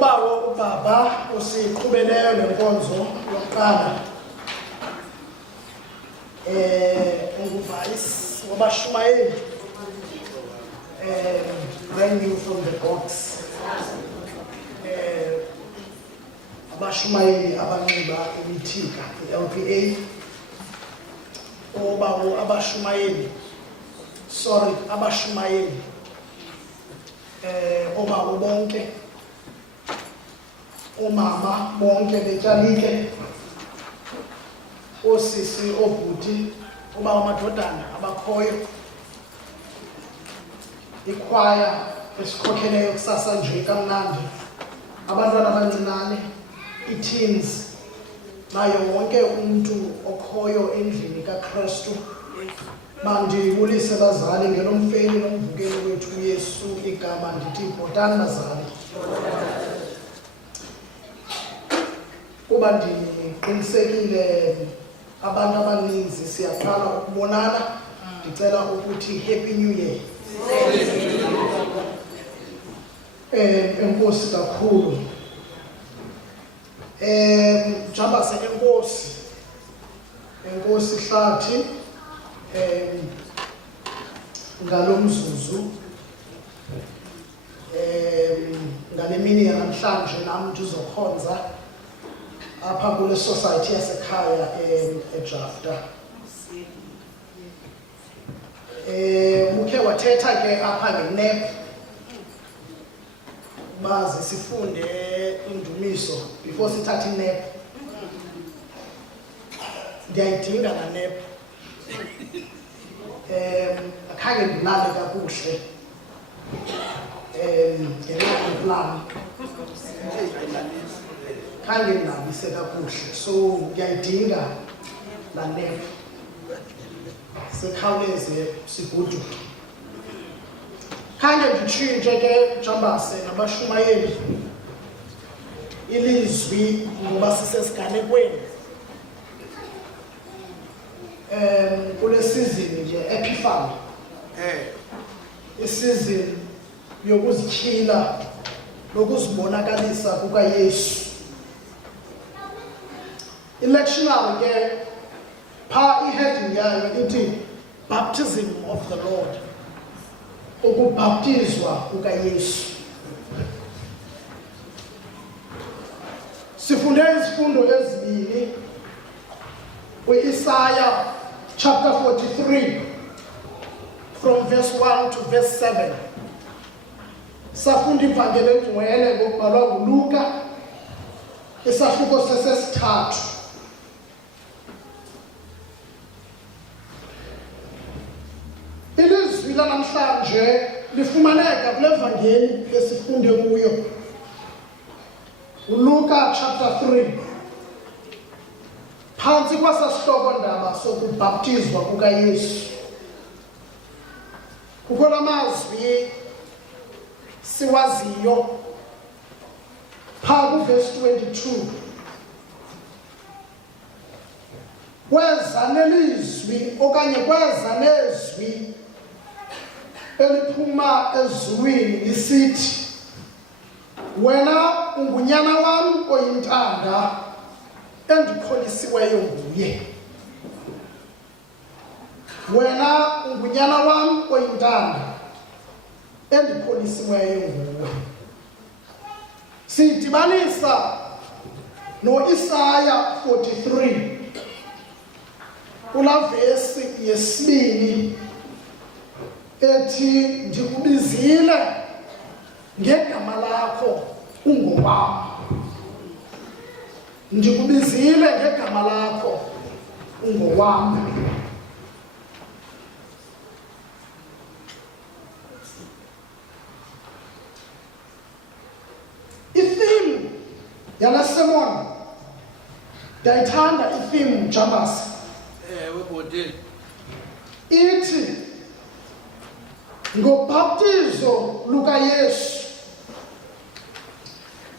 Ubawo ubaba usiqhubeleyo lenkonzo yokuqala unguvice wabashumayeli brand new from the box abashumayeli abanxiba imithika LPA obawo abashumayeli obawo bonke omama bonke betyalike osisi obhuti oba amadodana abakhoyo ikwaya esikhokheleyo kusasa nje kamnandi abantwana abancinane iteens nayo wonke umuntu okhoyo endlini kaKristu mandibulise bazali ngelomfeni nomvukeli wethu uYesu igama ndithi bhotani bazali kuba ndiqinisekile abantu abaninzi siyaqala ukubonana ndicela ukuthi happy new year enkosi kakhulu Jabase enkosi hlathi ngalomzuzu ngale mini yanamhlanje nami ndizokhonza apha kule society yasekhaya eJafta ukhe wathetha ke apha ngenep bazi sifunde indumiso before sithatha inep ndiyayidinga la nep akhange ndilale kakuhle ngenxa khange ndinabise kakuhle so ndiyayidinga la nep sikhawuleze sigoduke khange nditshintshe ke Jambase nabashumayeli ilizwi ngoba sisesiganekweni kule season nje epiphany isizini yokuzityhila lokuzibonakalisa kukaYesu electionary ke pha iheading yayo ithi baptism of the Lord ukubhaptizwa kukaYesu sifunde izifundo ezibini kwi-Isaiah chapter 43 from verse 1 to verse 7 safunda ivangeli engcwele ngokubhalwa nguLuka isahluko sesesithathu ilizwi lanamhlanje lifumaneka kule vangeli esifunde kuyo uLuka chapter 3 phantsi kwasasihloko ndaba sokubhaptizwa kukaYesu kukho lamazwi siwaziyo phaa kuverse 22 kweza nelizwi okanye kweza nezwi eliphuma ezulwini lisithi wena ungunyana wam oyintanda endikholisiweyo nguye wena ungunyana wam oyintanda endikholisiweyo nguwe sidibanisa no-Isaiah 43 kulaa vesi yesibini ethi ndikubizile ngegama lakho ungowam ndikubizile ngegama lakho ungowam itheme yala sermon ndayithanda itheme Jambase webhodile ithi ngobhaptizo lukaYesu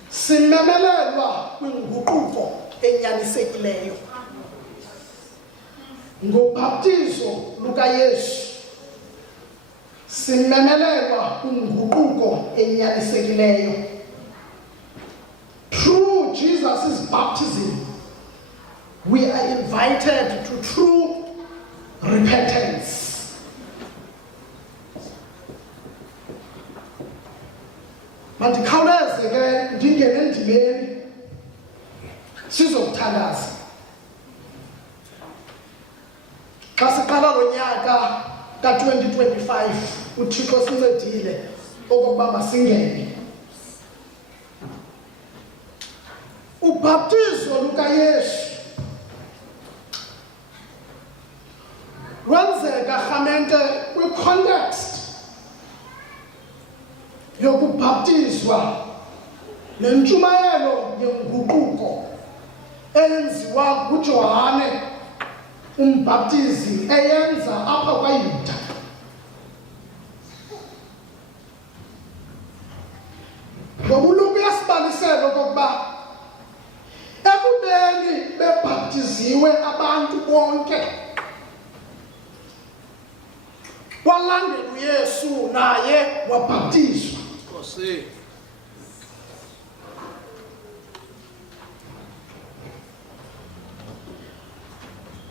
simemelelwa kwinguquko enyanisekileyo ngobhaptizo lukaYesu simemelelwa kwinguquko enyanisekileyo invited to true repentance. Mandikhawuleze ke ndingene endimeni sizokuthandaza. Xa siqala lo nyaka ka-2025 uThixo sincedile okokuba masingene. Ubhaptizo lukaYesu lwenzeka rhamente kwi-context yokubhaptizwa nentshumayelo yenguquko eyenziwa nguJohane umbhaptizi eyenza apha kwaYuda. Ngobulumko uyasibalisela okokuba ekubeni bebhaptiziwe abantu bonke walandela uYesu naye wabhaptizwa. Nkosi.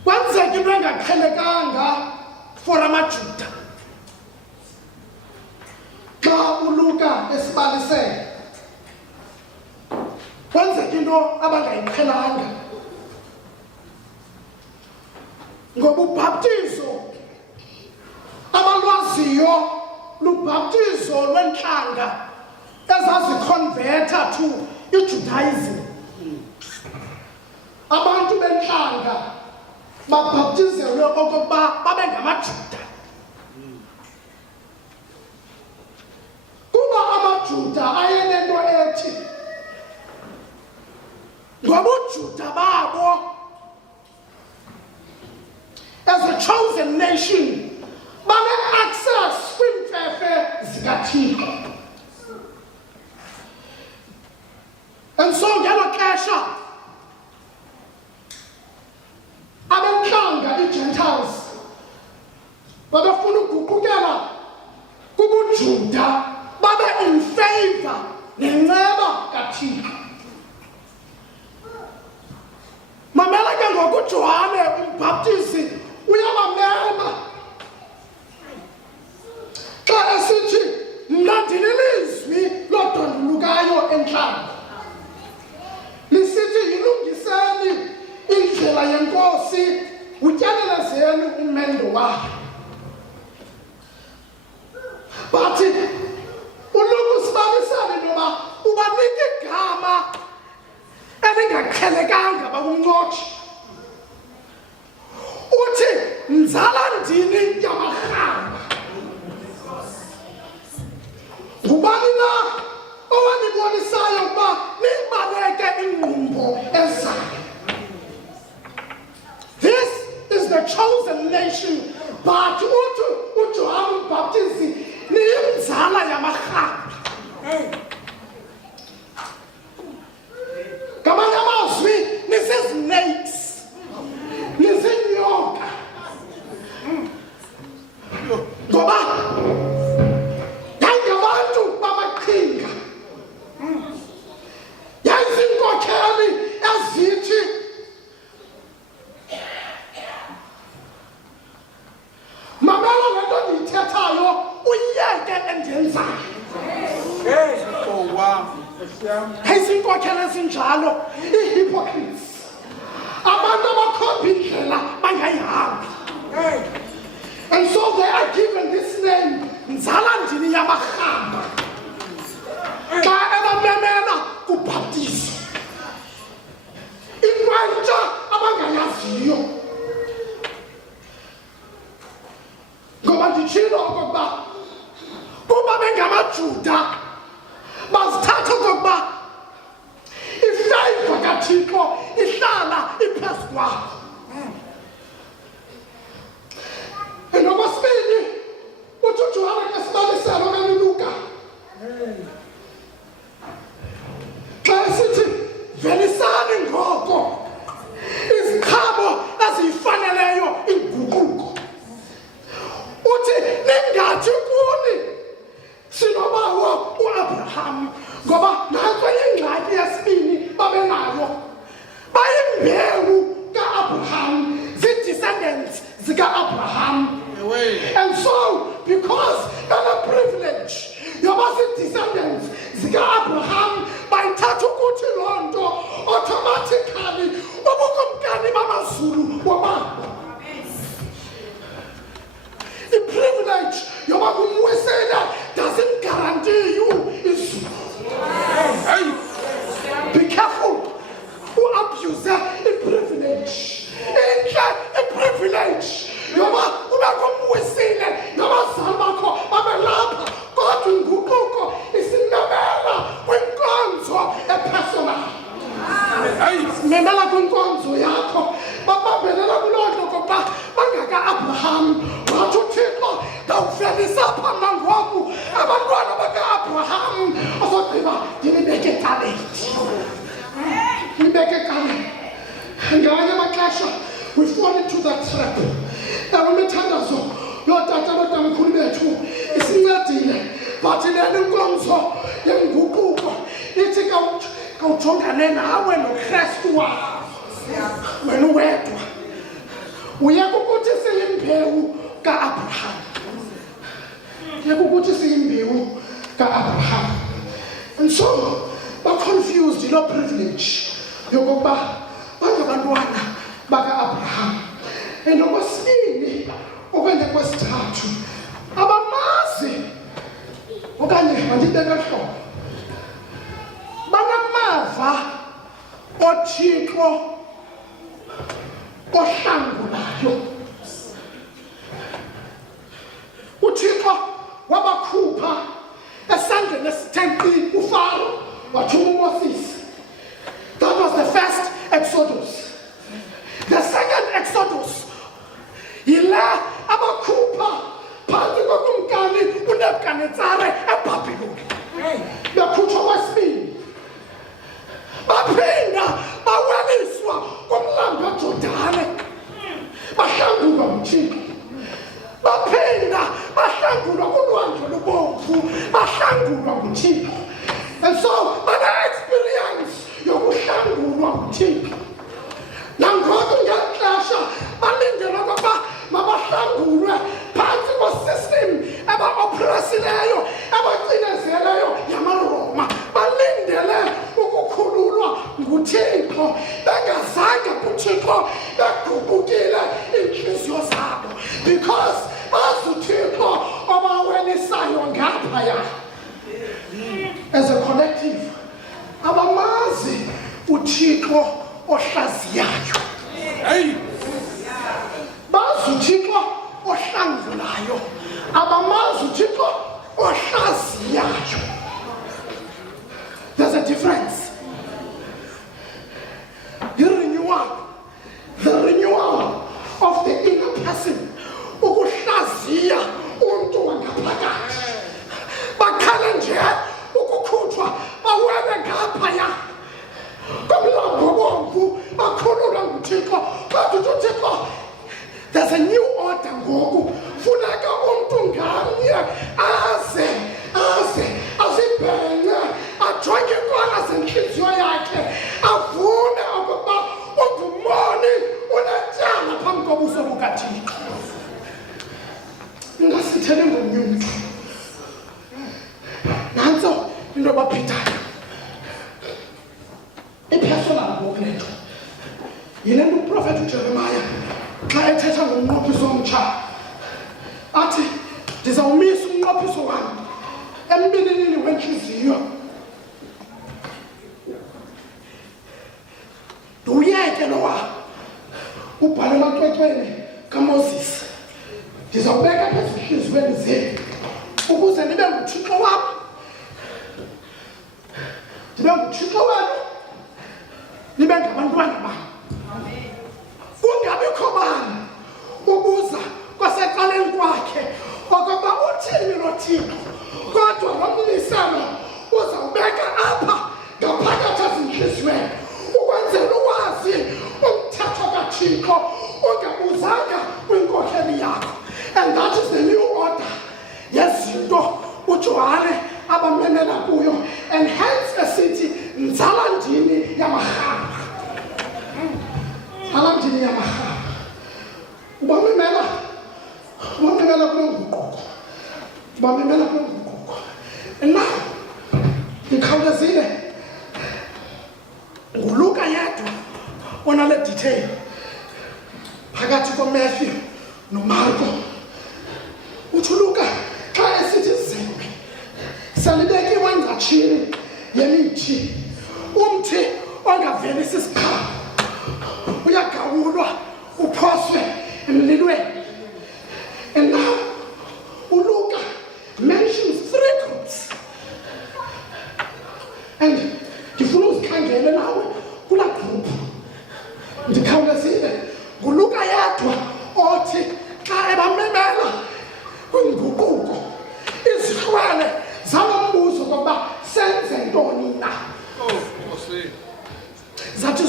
Kwenzeka into engaqhelekanga for amaJuda. Xa uLuka esibalisele kwenzeka into abangayiqhelanga. Ngoba ubhaptizo abalwaziyo lubhaptizo lwentlanga ezaziconverta to iJudaism. Abantu bentlanga babhaptizelwe okokuba babe ngamaJuda. Kuba amaJuda ayenento ethi ngoba uJuda babo as a chosen nation bane-access kwiimfefe zikaThixo. And so ngelo xesha abentlanga i-Gentiles babefuna uguqukela kubuJuda babe in favor nenceba kaThixo. Mamela ke ngoku uJohane umbhaptizi uyabamema xa esithi mna ndinilizwi lodondulukayo entlanga lisithi yilungiseni indlela yenkosi utyelelezeni umendo wayo. Bathi uLuka usibalisele intoba ubanika igama elingaqhelekanga bakumncotshi. Uthi nzala ndini yamarhaba. Ngubani na owanibonisayo ukuba nibaleke ingqumbo ezayo? This is the chosen nation, but uthi uJohane umbhaptizi niyinzala yamarhaba. Ngamanye amazwi nizi-snakes, nizinyoka. Ngoba yayingabantu bamaqhinga, yayiziinkokheli ezithi mamela le nto ndiyithethayo uyeke endiyenzayo. Oh wow. Izinkokheli ezinjalo i-hypocrites, abantu abakhomba indlela bangayihambi. And so they are given this name, nzala ndini yamarhaba. Xa ebamemela kubhaptizo into entsha abangayaziyo. Ngoba nditshilo okokuba kuba bengamaJuda bazithatha okokuba ifeyiva kaThixo ihlala iphezu kwabo. And okwesibini uthi uJohane esibalisela okanye uLuka xa esithi velisani ngoko iziqhamo eziyifaneleyo inguquko. Uthi ningathi kuni sinobawo uAbraham, ngoba nantso ingxaki yesibini babenayo, bayimbewu kaAbraham. ujongane nawe noKristu wakho wena uwedwa. Uyeke ukuthi siyimbewu kaAbraham. Uyeke ukuthi siyimbewu kaAbraham. And so ba confused ilo privilege yokuba bangabantwana bakaAbraham. And okwesibili okwenye kwesithathu abamazi okanye mandibeka hlobo banamava oThixo ohlangulayo. uThixo wabakhupha esandleni esithempi uFaro wathuma uMoses. That was the first Exodus. The second Exodus yila abakhupha phansi kokumkani uNebukadnezar eBhabhiloni. Bekhutshwa kwesibili baphinda baweliswa kumlambo kaJordani bahlangulwa nguThixo. Baphinda bahlangulwa kulwandle lubomvu bahlangulwa nguThixo. And so bane-experience yokuhlangulwa nguThixo. Nangoku ngexesha balindele ukuba mabahlangulwe phansi kwesystem eba-oppressileyo ebacinezeleyo yamaRoma. Balindele ukukhululwa nguThixo bengazange kuThixo begubukile iinhliziyo zabo, because bazi uThixo obawelisayo ngaphaya. As a collective abamazi uThixo ohlaziyayo. Hey! Bazi uThixo ohlangulayo, abamazi uThixo ohlaziyayo. There's a difference. The renewal of the inner person. Ukuhlaziya umuntu wangaphakathi. Bakhala nje ukukhutshwa bawele ngaphaya komlambo obomvu bakhululwa nguThixo. But uThixo, there's a new order ngoku. Funeka umuntu ngamnye aze azibhenge ajonge kwala zenhliziyo yakhe avune ukuba ungumoni unetyala phambi kobuso bukaThixo. Ngasithele ngomnye umntu nantso into abaphethayo ipersonal ngoku le nto. Yile nto uprofethi uJeremiya xa ethetha ngomnqophiso omtsha athi ndizawumisa umnqophiso wam embinini wentliziyo ndiwuyeke lowa ubhale emacwecweni kaMoses. Ndizawubeka apha ezintliziyweni zenu ukuze nibe nguThixo wam, ndibe nguThixo wenu, nibe ngabantwana bam. Kungabikho bani ubuza kwasecaleni kwakhe okokuba uthini lo Thixo, kodwa lo mliselo uzawubeka apha ngaphakathi ezintliziyweni ukwenzela ukwazi umthetho kaThixo ungabuzanga kwinkokheli yakho. And that is the new order yezinto uJohane abamemela kuyo, and hence esithi nzala ndini yamahamba. Nzala ndini yamahamba ubamemela kule nguquko. And now ndikhawulezile nguLuka yedwa onale detail phakathi koMatthew noMarko. Uthi uLuka xa esithi zimbi salibekiwe ngatshini yemithi, umthi ongavelisi isiqhamo uyagawulwa uphoswe emlilweni. And now uLuka mentions 3 groups, and ndifuna uzikhangele nawe kula group. Ndikhawulezile nguLuka yedwa othi xa ebamemela kwinguquko izihlwele zalo mbuzo kokuba senze ntoni na. Oh, Nkosi. Zathi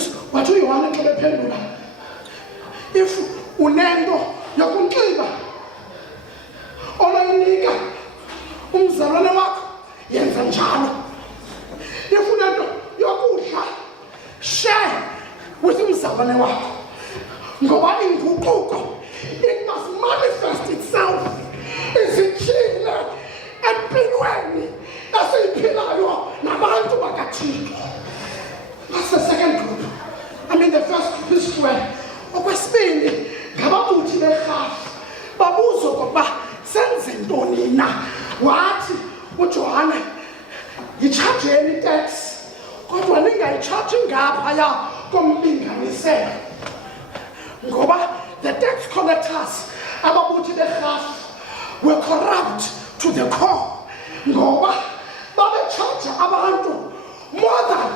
wathi uJohane yitshajeni itax kodwa ningayichaji ngaphaya komlinganiselo ngoba the tax collectors ababuthi berhafu were corrupt to the core ngoba babechaja abantu more than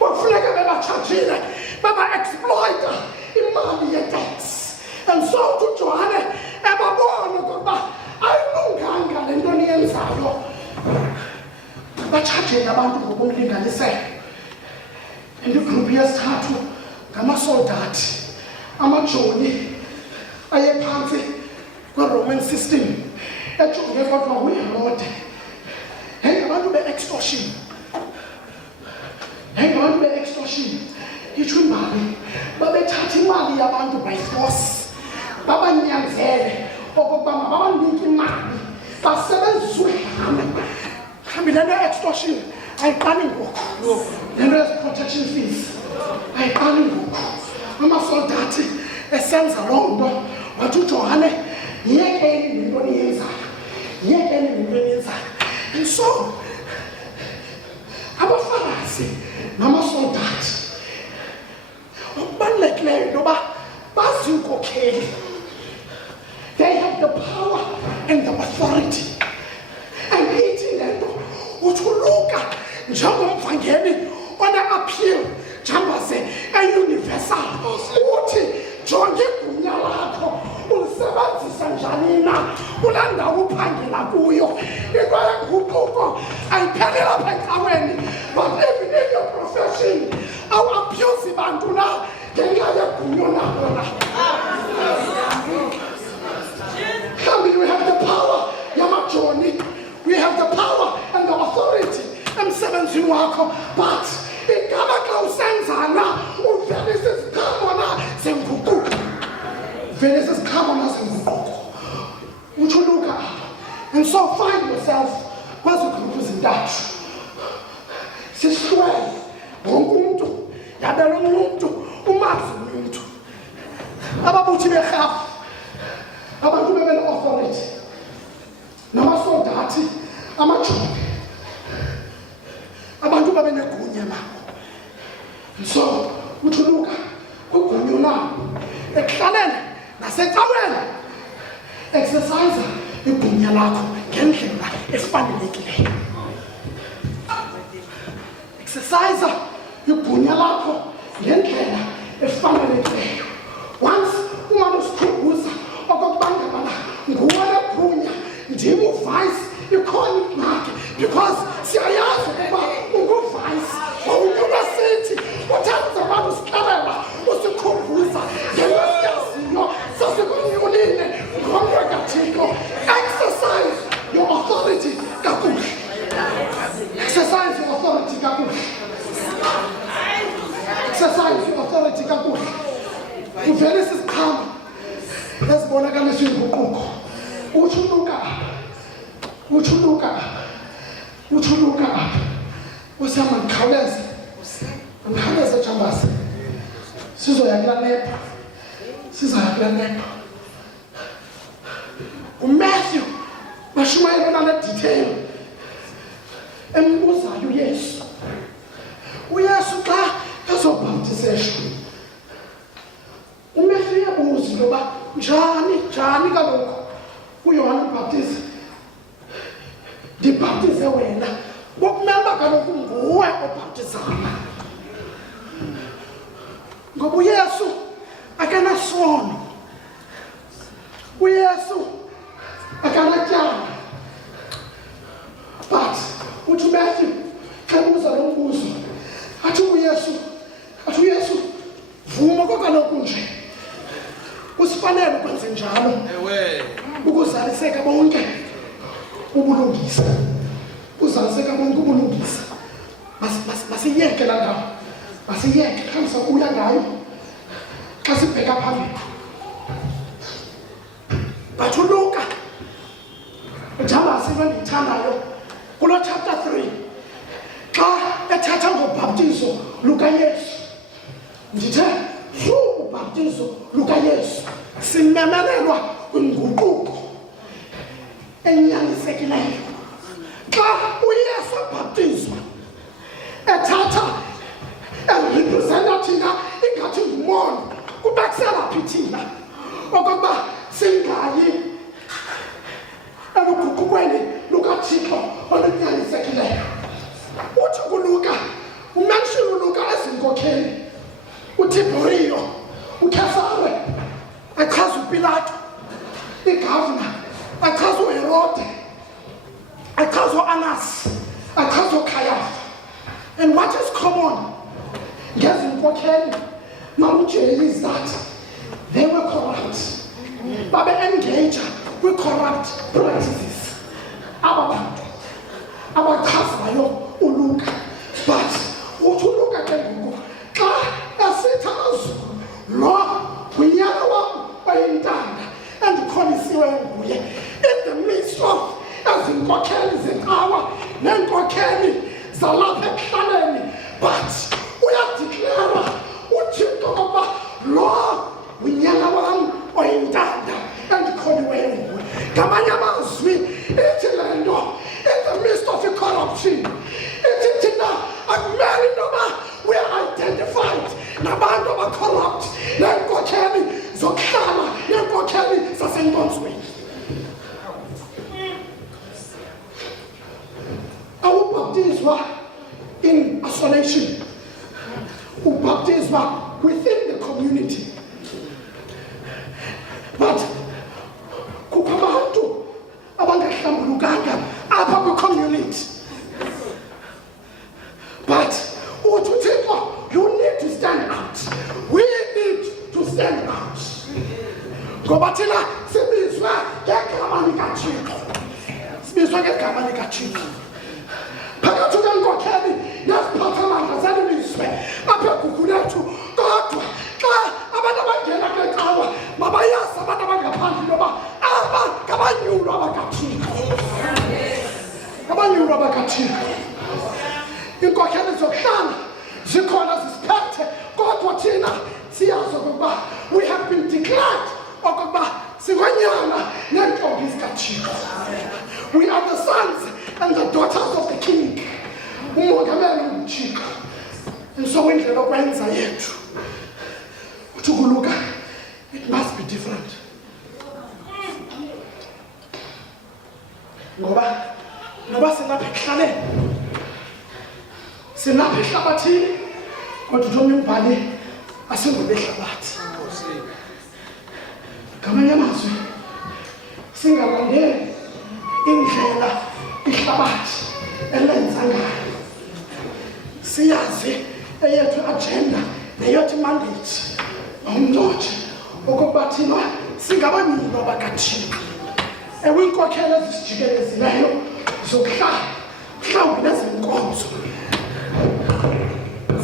bafuneka bebachajile baba-exploita imali ye-tax. And so uJohane ebabona ukuba ayilunganga le nto niyenzayo bachajele abantu ngokumlinganiselo. And igroup yesithathu ngamasoldati amajoni ayephansi kwe-Roman system ejonge kodwa uHerode. Abantu be-extortion itsho imbali babethatha imali yabantu by force babanyanzele okokuba mababanike imali basebenzise udlame. Mhlawumbi le nto ye-extortion ayiqali ngoku, le nto yezi-protection fees ayiqali ngoku. Amasoldati esenza loo nto wathi uJohane yiyekeni le nto niyenzayo. And so abafarisi namasoldati okubalulekileyo into yoba baziinkokheli. They have the power and the authority. And ithi le nto uthi uLuka njengomvangeli one-appeal njengase e-universal uthi jonga igunya lakho ulisebenzisa njani na kulaa ndawo uphangela kuyo. Into yenguquko ayipheli lapha ecaweni, but even in your profession awuabhyuzi bantu na ngenxa yegunya nabo na. Mhlawumbi we have the power yamajoni, we have the power and the authority emsebenzini wakho, but igama xa usenzana uvelisa iziqhamona zenguquko. Utsho uLuka. And so find yourself kwezi gruphu zintathu. Sihlwele wonke umuntu yabela umuntu umazi umuntu. Ababuthi berhafu abantu bebene-authority namasoldati amajoni abantu babenegunya nabo. And so utsho uLuka kwigunya nabo ekuhlaleni nasecaweni exercise igunya lakho ngendlela efanelekileyo. Exercise igunya lakho ngendlela efanelekileyo. Once umane usikhumbuza okokuba ngabana nguwe legunya ndim uvice ikhona ingxaki because siyayazi ukuba unguvice wawunyuka sithi uthandiza abantu usixelela usikhumbuza ngento siyaziyo sasikunyulile ngomnwe kaThixo. Exercise your authority kakuhle. Exercise your authority kakuhle. Exercise your authority kakuhle. Uvelisa iziqhamo ezibonakalisa inguquko. Utsho uLuka usama ndikhawuleze Jambasi sizoya kulaa nepo. uMatthew bashumayela nale detail embuzayo uYesu xa ezobhaptizeshwa. uMatthew uyabuza into yoba njani kaloku uYohane uMbhaptizi ndibhaptize wena bokumele kaloku nguwe obhaptizayo. Ngoba uYesu akanasono, uYesu akanatyala. But uthi uMatthew xa ebuza lo mbuzo athi uYesu vuma kaloku nje usifanele ukwenza njalo ukuzaliseka bonke ubulungisa. Uzaliseka bonke ubulungisa masiyeke laa ndawo, masiyeke xa sisakuya ngayo xa sibheka phambili. But uLuka uJambasi into endiyithandayo kulo chapter 3 xa ethatha ngobhaptizo lukaYesu, ndithe ubhaptizo lukaYesu simemelelwa kwinguquko enyanisekileyo achazo Anas, achazo Kayafa. And what is common? Yes, in Kokeni, Mamucheli is that they were corrupt. Baba engager with corrupt practices. Our Kasayo Uluka. But what you look at them, Lord, we and in the midst of as in Kokeni Zikawa, then Kokeni, Zalate Kanemi, but we are declaring what you talk about, Lord, we yellow or in Danda and Konway. Kamayama me, Itilando, in the midst of the corruption. Ititina, and Mary Noma, we are identified. Nabandova corrupt, Nankokeli, Zokama, Nankokeli, Sasengonsway. Our baptism in isolation, our baptism within the community. But kukabantu abangahlambulukanga apha kwi-community. But uThixo, you need to stand out. We need to stand out. Ngoba thina sibizwa ngegama likaThixo. Sibizwa ngegama likaThixo. Phakathi kwenkokheli nesiphathamandla zelizwe apha kugulethu kodwa xa abantu abangena kule cawa mabayazi abantu abangaphandle intoba aba ngabanyulo abakaThixo. Ngabanyulo abakaThixo. Inkokheli zokuhlala zikhona zisiphethe kodwa thina siyazi okokuba we have been declared okokuba singonyana neentombi zikaThixo. We are the sons and the daughters of the King. Umongameli uThixo. And so indlela okwenza yethu uthukuluka, it must be different. Ngoba sinapha ekuhlaleni, sinapha ehlabathini, kodwa uthomnye umbhali asingobehlabathi. Ngamanye amazwi, singalandeli indlela ihlabathi elenza ngayo. Siyazi eyethu agenda neyethu mandate nomnotho okokuba thina singabanyulo abakaThixo. Ewe inkokhelo ezisijikelezileyo zokuhlala mhlawumbi nezenkonzo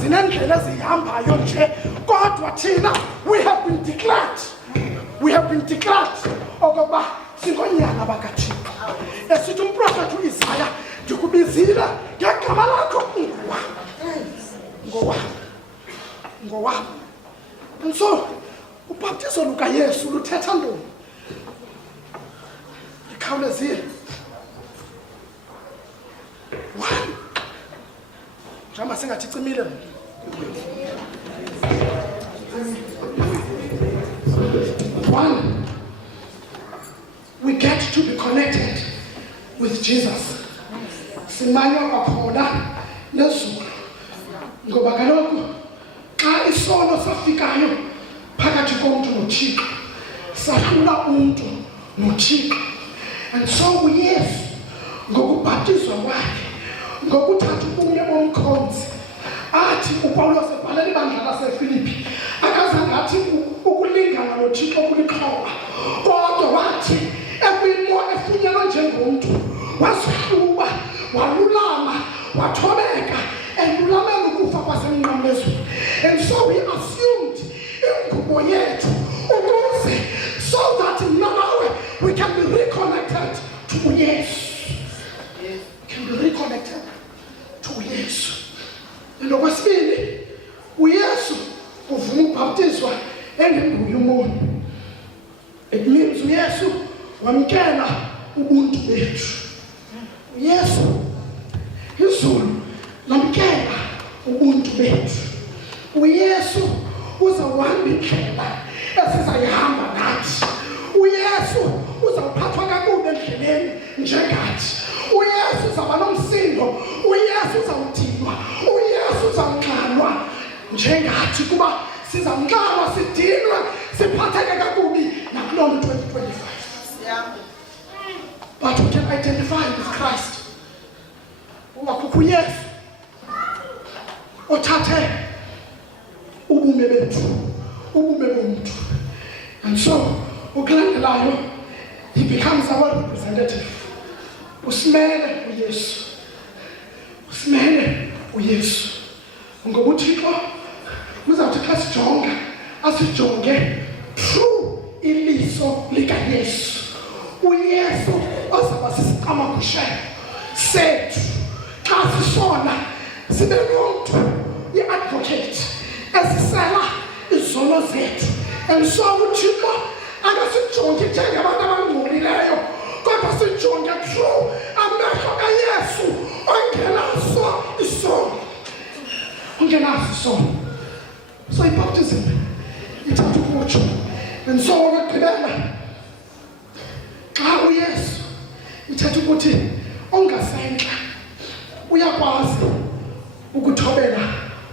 zinendlela ezihambayo nje kodwa thina we have been declared okokuba singonyana abakaThixo. Esithi umprofethi uIsaya ndikubizile ngegama lakho ngowami. And so ubhaptizo lukaYesu luthetha ntoni? Likhawulezile. One, njengoba singathi cimile. One, we get to be connected with Jesus. Simanywa kwakhona nezulu. Ngoba kaloku xa isono safikayo phakathi komntu noThixo, sahlula umntu noThixo. And so uYesu ngokubhaptizwa kwakhe, ngokuthatha ubunye bomkhonzi, athi uPawulos ebhalela ibandla laseFilipi, akazange athi ukulingana noThixo kulixhoba, kodwa wathi ekwimo efunyanwa njengomntu wasihluba, walulama, wathobeka, elulamela ukufa kwasemnqamlezweni. And so we assumed ingubo yethu ukuze so that now we can be reconnected to uYesu. Can be reconnected to uYesu. And okwesibili, uYesu uvuma ukubhaptizwa engembuyo umoya. It means uYesu wamkela ubuntu bethu. uYesu izulu lamkela ubuntu bethu. uYesu uzawuhamba indlela esizayihamba nathi. uYesu uzawuphathwa kakubi endleleni njengathi. uYesu uzawuba nomsindo. uYesu uzawudinwa. uYesu uzawunxanwa njengathi kuba sizamnxanwa, sidinwe, siphatheke kakubi nakuloo 2025. But we can identify with Christ uyesu othathe ubume bethu, ubume bomuntu. And so ukulandelayo, he becomes our representative. Usimele uyesu, usimele uyesu. Ngoba uThixo uzawuthi xa sijonga asijonge through iliso likaYesu. uYesu ozaba sisiqamagushe sethu xa sisona sibe nomuntu i-advocate esisela izono zethu. And so uThixo akasijongi njengabantu abangcolileyo, kodwa sijonge through amehlo kaYesu ongenaso isono, ongenaso isono. So i-baptism ithatha ukutsho. And so okugqibela xa uYesu ithatha ukuthi ongasentla uyakwazi ukuthobela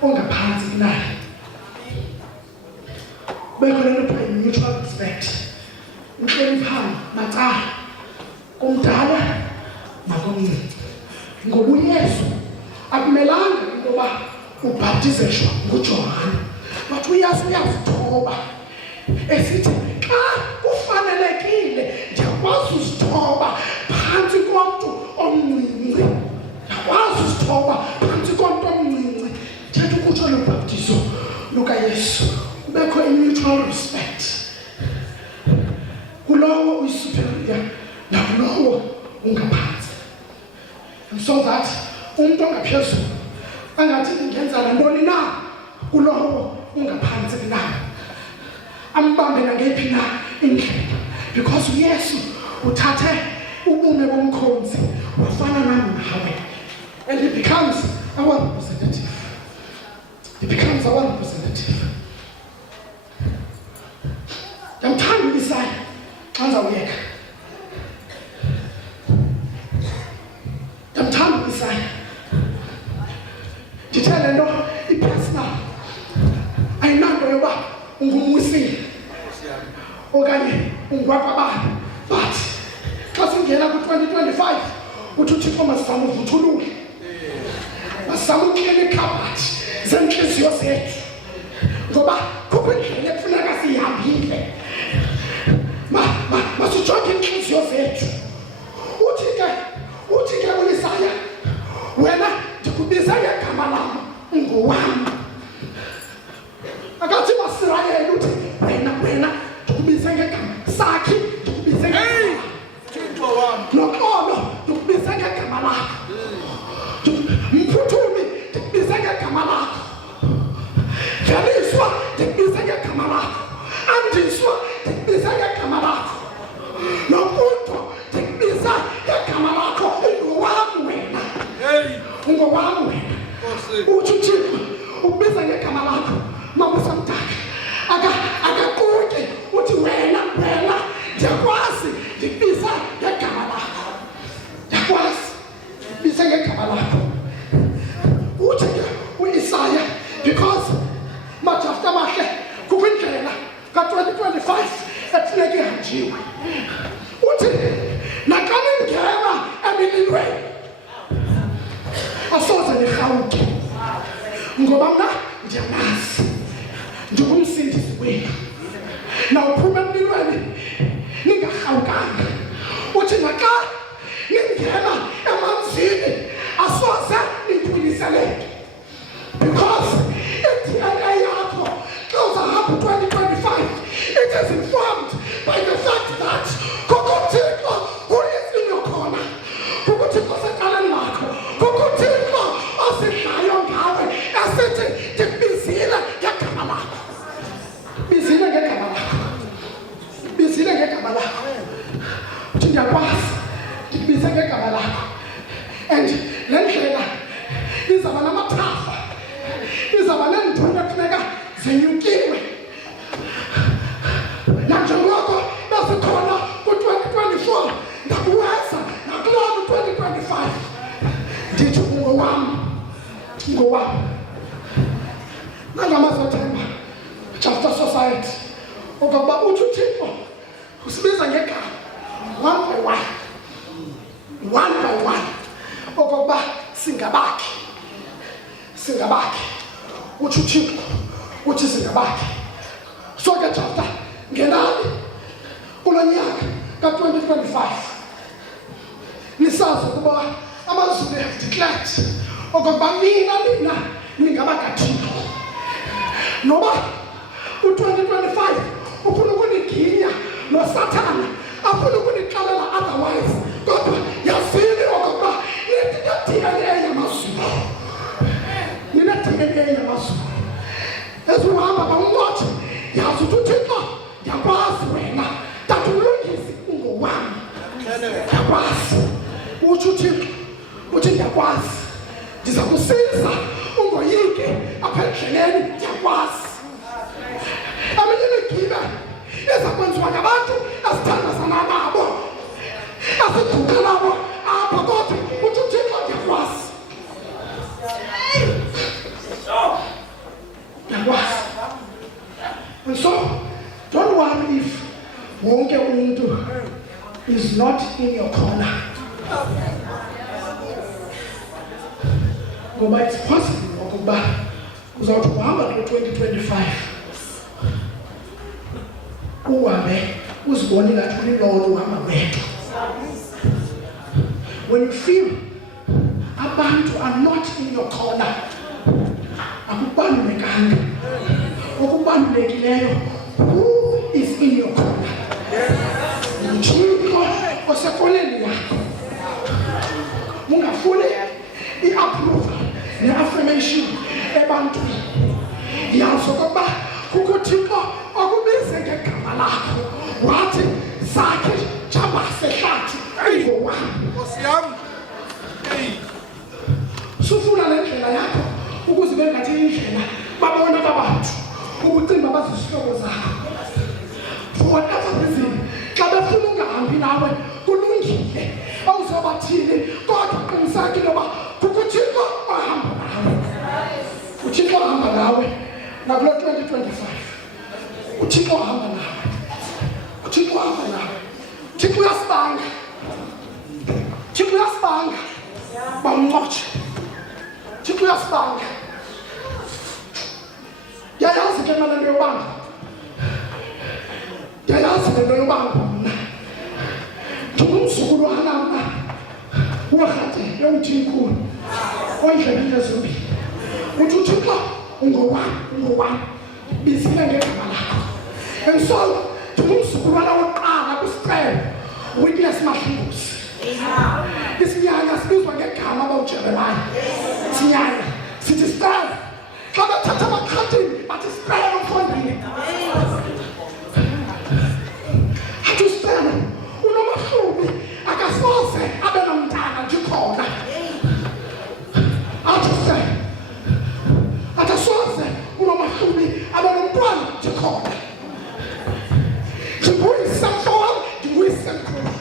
ongaphantsi kunaye. Bekho lento kuthiwa mutual respect, inhloniphana macala kumdala nakomncinci. Ngoba uYesu akumelanga intoba ubhaptizeshwa nguJohane, but uYesu uyazithoba esithi xa kufanelekile ndiyakwazi uzithoba phantsi komntu omncinci, ndiyakwazi uzithoba phantsi komntu omncinci. Thetha ukutsho lo bhaptizo lukaYesu kubekho i-mutual respect kulowo uyisuperior nakulowo ungaphantsi. And so that umntu ongaphezulu angathi ngenza nantoni na kulowo ungaphantsi kunayo, ambambe nangephi na indlela, because uYesu uthathe ubume bomkhonzi wafana nami nawe, and he becomes our representative. He becomes our representative. Ndamthanda uIsaya xa ndizawuyeka, ndamthanda uIsaya. Ndithe le nto i-personal, ayinanto yoba ungumwisile okanye ungwakwabani, but xa singena ku-2025 uthi uThixo masizame uvuthulule, masizame ukukela ikhabhathi zentliziyo zethu, ngoba kukho indlela ekufuneka siyihambile. Masijonge inhliziyo zethu. Uthi ke uIsaya, wena ndikubiza ngegama lam, ungowami. Akathi maSirayeli uthi wena ndikubiza ngegama sakhe, ndikubiza ngegama Thixo wami. noxolo ndikubiza ngegama lakho, mphuthumi ndikubiza ngegama lakho, veliswa ndikubiza ngegama lakho, andiswa ndikubiza ngegama lakho, nomuntu ndikubiza ngegama lakho. Ungowami wena, ungowami wena. Uthi uThixo ukubiza ngegama lakho mamusamdaka akaquke uthi wena ndiyakwazi ndikubiza ngegama lakho, ndiyakwazi ndikubiza ngegama lakho. Uthi ke uIsaya, because majafta amahle kukho indlela ka-2025 efuneka ihanjiwe. Uthi naxa ningena emililweni asoze nirhawuke, ngoba mna ndiyamazi ndingumsindisi wenu. Nawuphuma emlilweni ningarhawukanga. Uthi naxa ningena emanzini asoze nithuliseleke, because i-DNA yakho xa uzahamba 2025 it is informed by the fact that kukho uThixo kuyisinyo khona, kukho uThixo secaleni lakho, kukho uThixo osidlayo ngawe esithi ndikubizile ngegama lakho, bizile ngegama lakho, bizile ngegama lakho. Uthi ndiyakwazi ndikubize ngegama lakho. And le ndlela izaba namathafa, izaba neentwana ekufuneka zenyukiwe. Nanjengoko basikhona ku-2024 ndakuweza nakulowo 2025, ndithi ungowami, ungowami. Nangamazothemba Chapter Society okokuba uthi uThixo usibiza ngegama one by one, okokuba singabakhe uthi uThixo uthi singabakhe. So ke chapter ngenani kulo nyaka ka-2025 nisazi ukuba amazulu have declared okokuba nina ningabakaThixo. Noba u-2025 ufuna ukuniginya noSathane afuna ukunixelela otherwise, kodwa yazini okokuba nina-DNA yamazulu. Nina-DNA yamazulu. Ezuhamba bawunqothi yazi ukuthi uThixo ndiyakwazi wena that ulungise ungowami. Ndiyakwazi utsho uThixo uthi ndiyakwazi ndiza kusiza ungoyiki apha endleleni. Ndiyakwazi eminye imigibe eza kwenziwa ngabantu asithandazana nabo asiduka nabo apha, kodwa uthi uThixo ndiyakwazi. Ndiyakwazi. And so don't worry if wonke umuntu is not in your corner. Ngoba it's possible ukuba uzawuthi uhamba ku-2025 uhambe uzibone ngathi ulilodwa uhamba wedwa. When you feel abantu are not in your corner, akubalulekanga. Okubalulekileyo, who is in your corner? uThixo osekoleni yakho. Ungafuni i-approval ne-affirmation ebantwini. Yazi ukuba kukho uThixo okubize ngegama lakho wathi zakhe Jabase hlathi ungowami. Nkosi yami. Sufuna le ndlela yakho ukuze bengathi indlela babona abantu ukucimba bazisihlobo zakho. For whatever reason, xa befuna ungahambi nawe kulungile awuzobathini, kodwa qiniseka uba kukho uThixo ohamba nawe. uThixo ohamba nawe nakulo 2025. uThixo ohamba nawe. uThixo ohamba nawe. uThixo uyasibanga. uThixo uyasibanga. Bamnqotshe. uThixo uyasibanga. Yayazi ke mana ndiyobanga. Yayazi le nto yobanga mna. Ndingumzukulwana mna worhate yomthimkhulu ondlebile zombili. Uthi uThixo ungowami. Bizile ngegama lakho. And so ndingumzukulwana wokuqala kwisicelo Witness Mahluzi. Isinyanya sibizwa ngegama bawuJeremiah. Isinyanya sithi sicelo. Xa bethatha amakhatini bathi sicelo mfondini. Athi sicelo unoMahlubi akasoze abe nomntana nje khona. Athi sicelo akasoze unoMahlubi abe nomntwana nje khona. Ndibuyise mfowam, ndibuyise mkhulu.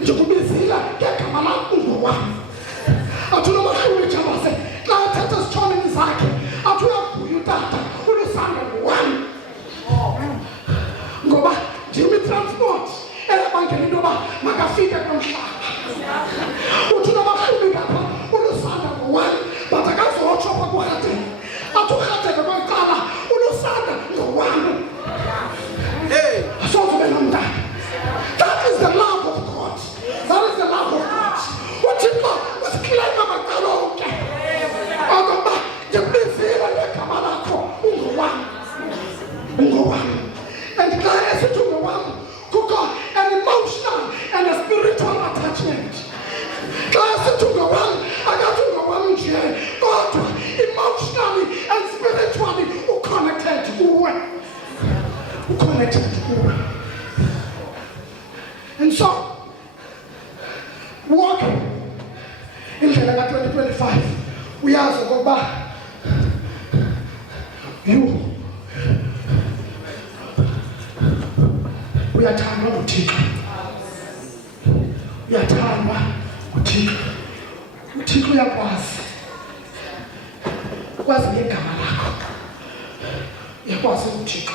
Ndikubizile ngegama lakho ungowami. Athi unoMahlubi Jabase xa ethatha esitshomini zakhe athi uyavuya utata ulusanda ngowami. Ngoba ndim itransport elabangela into yoba makafike komhlaba. Uthi unoMahlubi ngapha ulusanda ngowami, but akazotsho apha kurhateke. Athi urhateke kwekuqala ulusanda ngowami. Asoze ube nomntana. That is the love of God. That is the love of God. uThixo usiklema macala onke okokuba ndibizile ngegama lakho ungowami. Ungowami. And xa esithi ungowami kukho an emotional and a spiritual attachment. Xa esithi ungowami akathi ungowami nje, kodwa emotionally and spiritually uconnected kuwe. Uconnected kuwe. And so walk indlela ka-2025 uyazi okokuba uyathandwa nguThixo. Uyathandwa nguThixo. uThixo uyakwazi. Ukwazi ngegama lakho. Uyakwazi uThixo.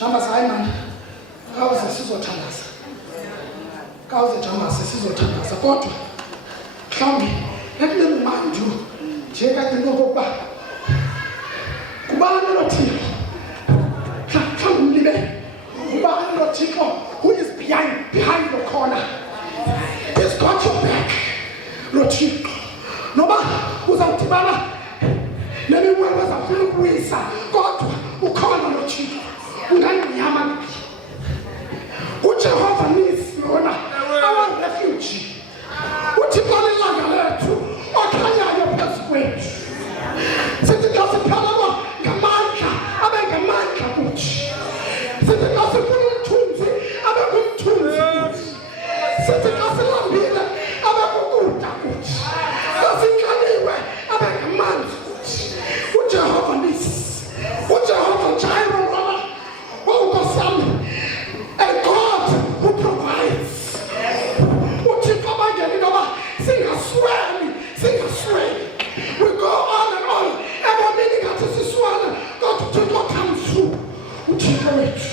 Jambase hayi mani. Awuze sizothandaza. Kawuze Jambase sizothandaza, kodwa let me remind you, Jacob did not go back. Who is behind the corner? He's got your back. Rochiko. Noma uzawutibana nemiwewe zafuna ukuwisa kodwa ukhona Rochiko. Ungayinyama uJehova nisi yona our refuge. Uthixo lilanga lethu okhanyayo phezu kwethu. Sithi xa siphelelwa ngamandla abe ngamandla kuthi. Sithi xa sifuna umthunzi abe ngumthunzi. Sithi xa silambile abe kukudla kuthi. Xa sinkaniwe abe ngamanzi kuthi. uJehova nisi. uJehova Jireh Rama. Nkosi yami, a God who provides. Uthixo abangeni noba singasweli. We go on and on. Ebomini ngathi siswela kodwa uThixo comes through. uThixo wethu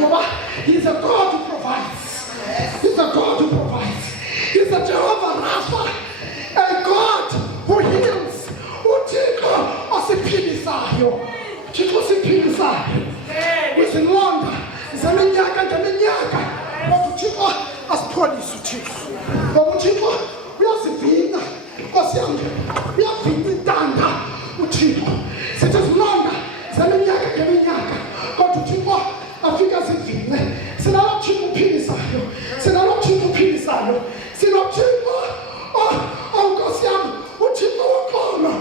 ngoba he's a God who provides. He's a God who provides. He's a Jehovah Rapha, a God who heals. uThixo osiphilisayo. uThixo osiphilisayo. Kwizinonda zeminyaka ngeminyaka kodwa uThixo asipholise uThixo. Ngoba uThixo uyasivina. Nkosi yami, uyavina intanda uThixo. Sithi zinonda zeminyaka ngeminyaka kodwa uThixo afika zivine. Sinalo uThixo uphilisayo. Sinalo uThixo uphilisayo. Sinothixo Nkosi yami, uThixo ukhona.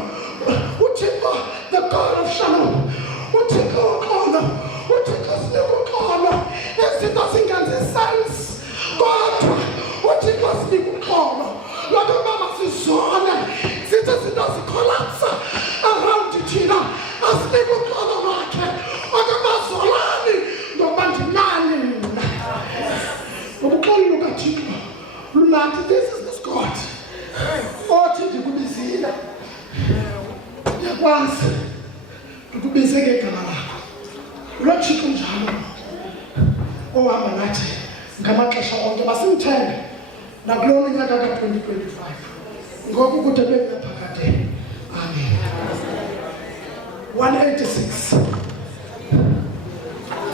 uThixo the God of Shalom. uThixo ukhona. uThixo sikukhona. Izinto zingenzi sense kodwa uThixo sikukhona. Lokho mama sizona sithi izinto zikolapsa around thina asikukhona wakhe akamazolani ngoba ndinani ngokuxolo kaThixo lunathi. This is this God othi ndikubizile yakwazi ukubize ngegama lakho. Lo Thixo njalo ohamba nathi ngamaxesha onke masimthembe nakulona nyaka ka-2025 ngoku kude bengaphakade. Amen. 186